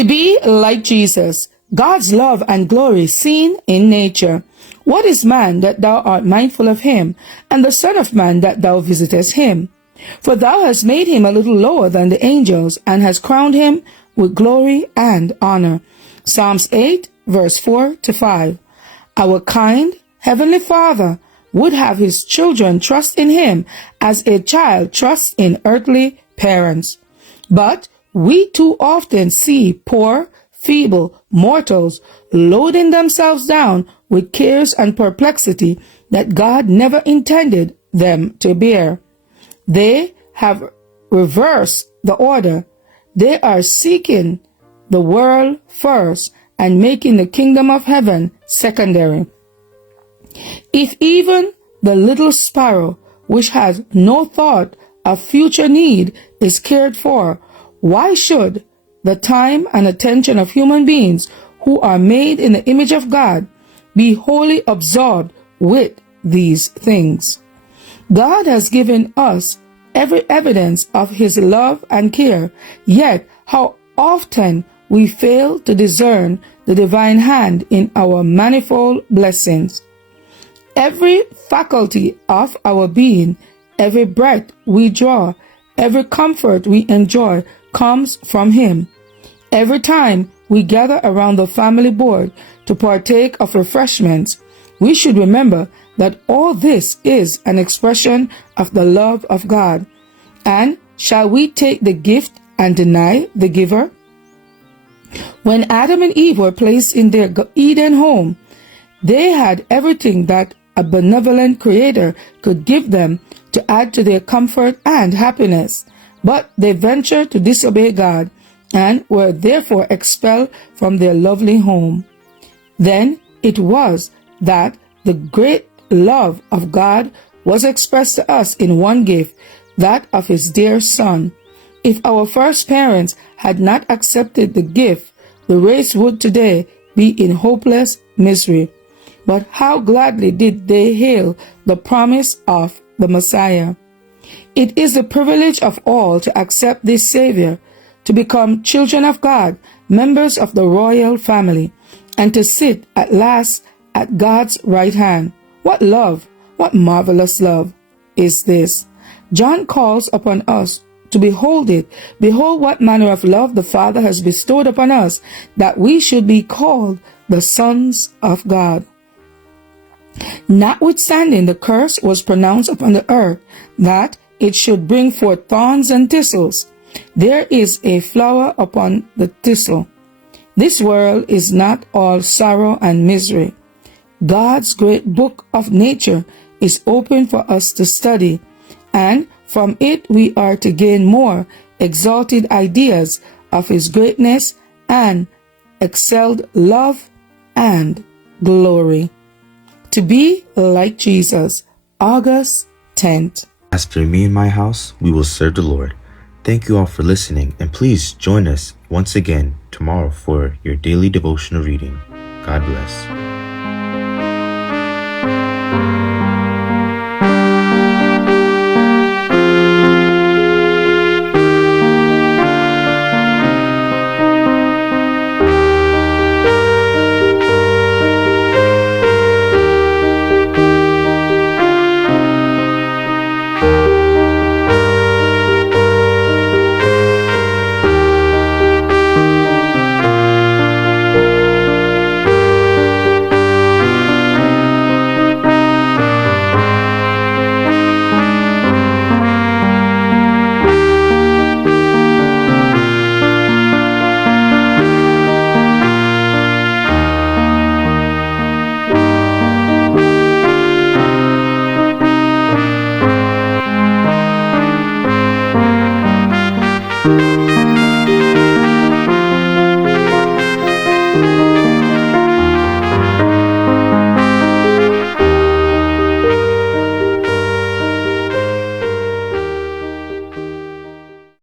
To be like Jesus, God's love and glory seen in nature. What is man that thou art mindful of him, and the Son of Man that thou visitest him? For thou hast made him a little lower than the angels, and hast crowned him with glory and honor. Psalms 8, verse 4-5. Our kind Heavenly Father would have his children trust in him as a child trusts in earthly parents. But we too often see poor, feeble mortals loading themselves down with cares and perplexity that God never intended them to bear. They have reversed the order. They are seeking the world first and making the kingdom of heaven secondary. If even the little sparrow, which has no thought of future need, is cared for, why should the time and attention of human beings who are made in the image of God be wholly absorbed with these things? God has given us every evidence of his love and care, yet how often we fail to discern the divine hand in our manifold blessings. Every faculty of our being, every breath we draw, every comfort we enjoy comes from him. Every time we gather around the family board to partake of refreshments, we should remember that all this is an expression of the love of God. And shall we take the gift and deny the giver? When Adam and Eve were placed in their Eden home, they had everything that a benevolent creator could give them to add to their comfort and happiness. But they ventured to disobey God and were therefore expelled from their lovely home. Then it was that the great love of God was expressed to us in one gift, that of his dear Son. If our first parents had not accepted the gift, the race would today be in hopeless misery. But how gladly did they hail the promise of the Messiah. It is the privilege of all to accept this Savior, to become children of God, members of the royal family, and to sit at last at God's right hand. What love, what marvelous love is this! John calls upon us to behold it. Behold what manner of love the Father has bestowed upon us, that we should be called the sons of God. Notwithstanding, the curse was pronounced upon the earth, that it should bring forth thorns and thistles. There is a flower upon the thistle. This world is not all sorrow and misery. God's great book of nature is open for us to study, and from it we are to gain more exalted ideas of his greatness and excelled love and glory. To be like Jesus, August 10th. As for me and my house, we will serve the Lord. Thank you all for listening, and please join us once again tomorrow for your daily devotional reading. God bless.